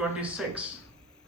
26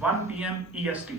1 PM EST।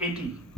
80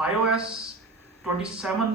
iOS 27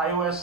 iOS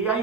AI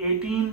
18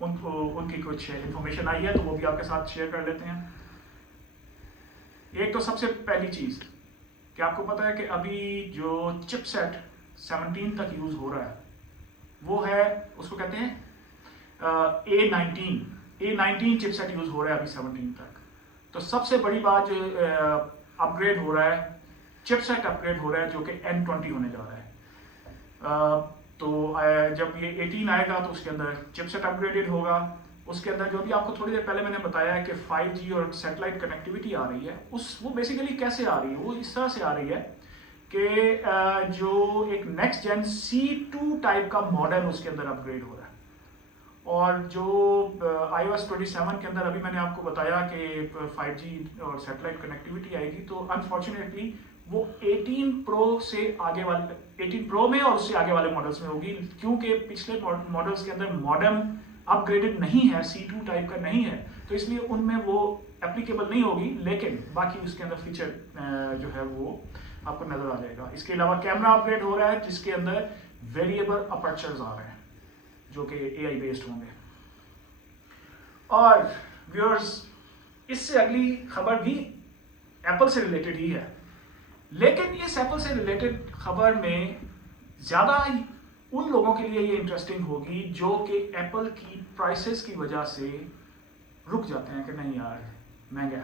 ان کی کچھ information آئی ہے تو وہ بھی آپ کے ساتھ شیئر کر لیتے ہیں. ایک تو سب سے پہلی چیز کہ آپ کو پتا ہے کہ ابھی جو چپ سیٹ 17 تک یوز ہو رہا ہے وہ ہے, اس کو کہتے ہیں A19 چپ سیٹ یوز ہو رہا ہے ابھی 17 تک. تو سب سے بڑی بات جو اپ گریڈ ہو رہا ہے, چپ سیٹ اپ گریڈ ہو رہا ہے جو کہ N20 ہونے جا رہا ہے. تو جب یہ 18 آئے گا تو اس کے اندر چپ سیٹ اپ گریڈڈ ہوگا. اس کے اندر جو بھی آپ کو تھوڑی دیر پہلے میں نے بتایا ہے کہ 5G اور سیٹلائٹ کنیکٹیوٹی آ رہی ہے, وہ بیسیکلی کیسے آ رہی ہے, وہ اس طرح سے آ رہی ہے کہ جو ایک نیکسٹ جن C2 ٹائپ کا ماڈل اس کے اندر اپ گریڈ ہو رہا ہے. اور جو iOS 27 کے اندر ابھی میں نے آپ کو بتایا کہ 5G اور سیٹلائٹ کنیکٹیوٹی آئے گی, تو انفارچونیٹلی وہ 18 پرو سے آگے والے 18 پرو میں اور اس سے آگے والے ماڈلس میں ہوگی, کیونکہ پچھلے ماڈلس کے اندر ماڈم اپ گریڈڈ نہیں ہے, C2 ٹائپ کا نہیں ہے, تو اس لیے ان میں وہ اپلیکیبل نہیں ہوگی. لیکن باقی اس کے اندر فیچر جو ہے وہ آپ کو نظر آ جائے گا. اس کے علاوہ کیمرہ اپ گریڈ ہو رہا ہے جس کے اندر ویریبل اپرچرز آ رہے ہیں جو کہ AI بیسڈ ہوں گے. اور ویورز, اس سے اگلی خبر بھی ایپل سے ریلیٹڈ ہی ہے, لیکن اس ایپل سے ریلیٹڈ خبر میں زیادہ ان لوگوں کے لیے یہ انٹرسٹنگ ہوگی جو کہ ایپل کی پرائسز کی وجہ سے رک جاتے ہیں کہ نہیں یار مہنگا ہے.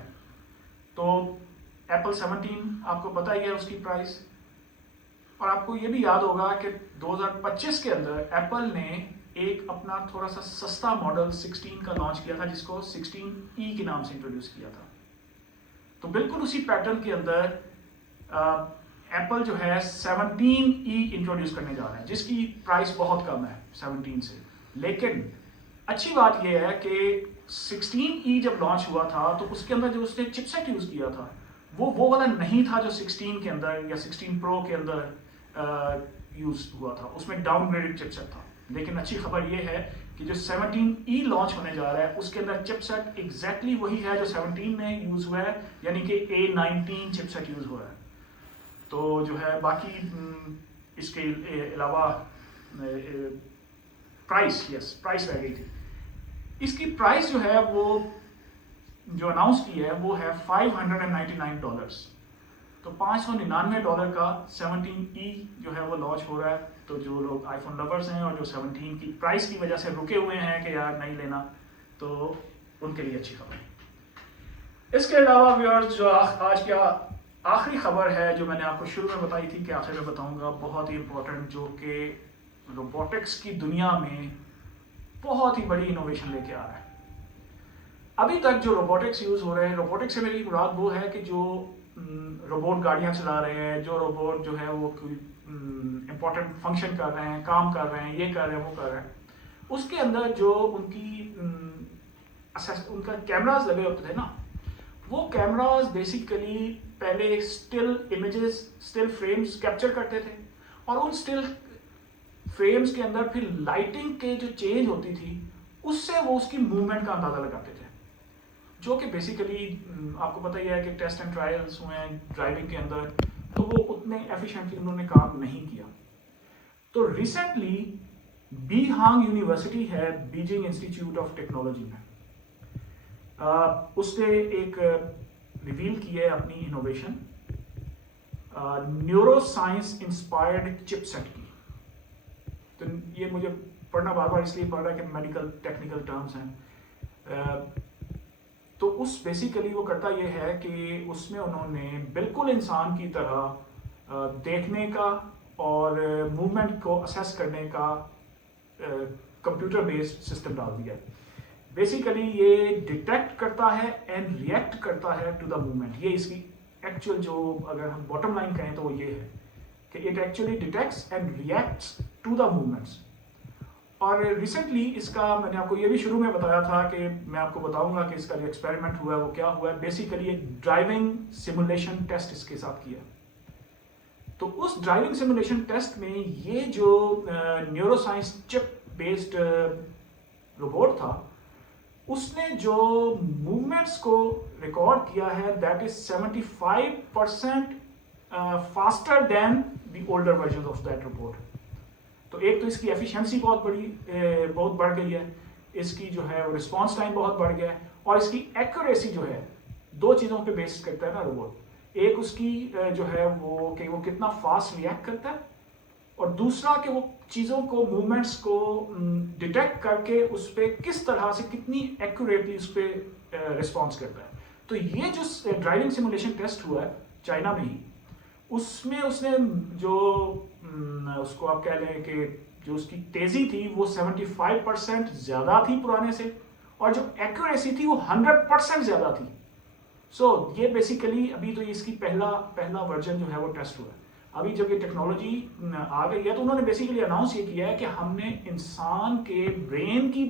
تو ایپل 17 آپ کو پتہ ہی ہے اس کی پرائس, اور آپ کو یہ بھی یاد ہوگا کہ 2025 کے اندر ایپل نے ایک اپنا تھوڑا سا سستا ماڈل 16 کا لانچ کیا تھا جس کو 16E کے نام سے انٹروڈیوس کیا تھا. تو بالکل اسی پیٹرن کے اندر ایپل جو ہے 17E انٹروڈیوس کرنے جا رہا ہے جس کی پرائس بہت کم ہے 17 سے. لیکن اچھی بات یہ ہے کہ 16E جب لانچ ہوا تھا تو اس کے اندر جو اس نے چپ سیٹ یوز کیا تھا وہ والا نہیں تھا جو 16 کے اندر یا 16 پرو کے اندر یوز ہوا تھا, اس میں ڈاؤن گریڈڈ چپ سیٹ تھا. لیکن اچھی خبر یہ ہے کہ جو 17E لانچ ہونے جا رہا ہے اس کے اندر چپ سیٹ ایگزیکٹلی وہی ہے جو 17 میں یوز ہوا ہے, یعنی کہ A19 چپ سیٹ یوز ہو رہا ہے. تو جو ہے باقی اس کے علاوہ پرائس رہ گئی تھی. اس کی پرائس جو ہے وہ جو اناؤنس کی ہے وہ ہے $599. تو $599 کا 17E جو ہے وہ لانچ ہو رہا ہے. تو جو لوگ آئی فون لورز ہیں اور جو 17 کی پرائس کی وجہ سے رکے ہوئے ہیں کہ یار نہیں لینا, تو ان کے لیے اچھی خبر ہے. اس کے علاوہ ویورز, جو آج کیا آخری خبر ہے جو میں نے آپ کو شروع میں بتائی تھی کہ آخر میں بتاؤں گا, بہت ہی امپورٹنٹ, جو کہ روبوٹکس کی دنیا میں بہت ہی بڑی انوویشن لے کے آ رہا ہے. ابھی تک جو روبوٹکس یوز ہو رہے ہیں, روبوٹکس سے میری مراد وہ ہے کہ جو روبوٹ گاڑیاں چلا رہے ہیں, جو روبوٹ جو ہے وہ کوئی امپورٹنٹ فنکشن کر رہے ہیں, کام کر رہے ہیں, یہ کر رہے ہیں, وہ کر رہے ہیں, اس کے اندر جو ان کا کیمراز لگے ہوتے تھے نا, وہ کیمراز بیسیکلی پہلے still images, still frames capture کرتے تھے, اور ان اسٹل فریمز کے اندر پھر لائٹنگ کے جو چینج ہوتی تھی اس سے وہ اس کی موومنٹ کا اندازہ لگاتے تھے, جو کہ بیسیکلی آپ کو پتہ ہی ہے کہ ٹیسٹ اینڈ ٹرائلز ہوئے ہیں ڈرائیونگ کے اندر, تو وہ اتنے ایفیشینٹلی انہوں نے کام نہیں کیا. تو ریسنٹلی بیہانگ یونیورسٹی ہے, بیجنگ انسٹیٹیوٹ آف ٹیکنالوجی میں, اس نے ایک ریویل کی ہے اپنی انوویشن, نیورو سائنس انسپائرڈ چپ سیٹ کی. تو یہ مجھے پڑھنا بار بار اس لیے پڑھ رہا ہے کہ میڈیکل ٹیکنیکل ٹرمز ہیں. تو اس بیسیکلی وہ کرتا یہ ہے کہ اس میں انہوں نے بالکل انسان کی طرح دیکھنے کا اور موومنٹ کو اسیس کرنے کا کمپیوٹر بیسڈ سسٹم ڈال دیا. بیسیکلی یہ ڈیٹیکٹ کرتا ہے اینڈ ریئیکٹ کرتا ہے ٹو دا موومنٹ. یہ اس کی ایکچوئل جو اگر ہم باٹم لائن کہیں تو وہ یہ ہے کہ it actually detects and reacts to the movements. اور ریسنٹلی اس کا میں نے آپ کو یہ بھی شروع میں بتایا تھا کہ میں آپ کو بتاؤں گا کہ اس کا جو ایکسپیریمنٹ ہوا ہے وہ کیا ہوا ہے. بیسیکلی ایک ڈرائیونگ سیمولیشن ٹیسٹ اس کے ساتھ کیا. تو اس ڈرائیونگ سیمولیشن ٹیسٹ میں یہ جو نیورو سائنس چپ بیسڈ روبوٹ تھا, اس نے جو موومنٹس کو ریکارڈ کیا ہے that is 75% faster than the older version of that robot. تو ایک تو اس کی ایفیشنسی بہت بڑھ گئی ہے. اس کی جو ہے وہ رسپانس ٹائم بہت بڑھ گیا ہے، اور اس کی ایکوریسی جو ہے دو چیزوں پہ بیس کرتا ہے نا روبوٹ، ایک اس کی جو ہے وہ کہ وہ کتنا فاسٹ ریئیکٹ کرتا ہے، اور دوسرا کہ وہ چیزوں کو موومنٹس کو ڈیٹیکٹ کر کے اس پہ کس طرح سے کتنی ایکوریٹلی اس پہ رسپانس کرتا ہے۔ تو یہ جو ڈرائیونگ سیمولیشن ٹیسٹ ہوا ہے چائنا میں ہی، اس میں اس نے جو اس کو آپ کہہ لیں کہ جو اس کی تیزی تھی وہ 75% زیادہ تھی پرانے سے، اور جو ایکوریسی تھی وہ 100% زیادہ تھی۔ سو یہ بیسیکلی ابھی تو اس کی پہلا ورژن جو ہے وہ ٹیسٹ ہوا ہے۔ ابھی جب یہ ٹیکنالوجی آ گئی ہے تو انہوں نے بیسیکلی اناؤنس یہ کیا ہے کہ ہم نے انسان کے برین کی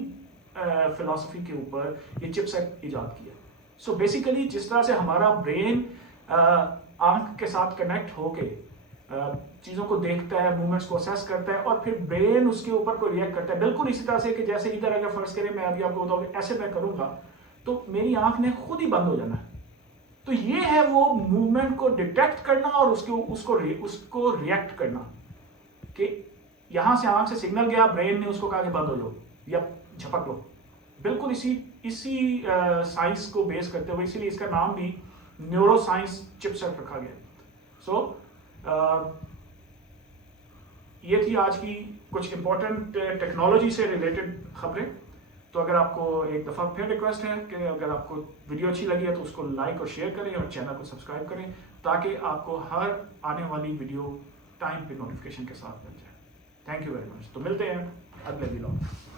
فلسفی کے اوپر یہ چپ سیٹ ایجاد کیا ہے۔ سو بیسیکلی جس طرح سے ہمارا برین آنکھ کے ساتھ کنیکٹ ہو کے چیزوں کو دیکھتا ہے، موومنٹس کو اسیس کرتا ہے، اور پھر برین اس کے اوپر کوئی ریئیکٹ کرتا ہے، بالکل اسی طرح سے کہ جیسے ادھر اگر فرض کریں میں ابھی آپ کو بتاؤں کہ ایسے میں کروں گا تو میری آنکھ نے خود ہی بند ہو جانا ہے۔ تو یہ ہے وہ موومنٹ کو ڈیٹیکٹ کرنا اور اس کو ریئیکٹ کرنا، کہ یہاں سے آنکھ سے سگنل گیا، برین نے اس کو کہا کہ بند ہو جاؤ یا جھپک لو، بالکل اسی سائنس کو بیس کرتے ہوئے، اسی لیے اس کا نام بھی نیورو سائنس چپ سیٹ رکھا گیا۔ سو یہ تھی آج کی کچھ امپورٹنٹ ٹیکنالوجی سے ریلیٹڈ خبریں۔ تو اگر آپ کو ایک دفعہ پھر ریکویسٹ ہے کہ اگر آپ کو ویڈیو اچھی لگی ہے تو اس کو لائک اور شیئر کریں، اور چینل کو سبسکرائب کریں تاکہ آپ کو ہر آنے والی ویڈیو ٹائم پہ نوٹیفیکیشن کے ساتھ مل جائے۔ Thank you very much. تو ملتے ہیں اگلے ویڈیو میں۔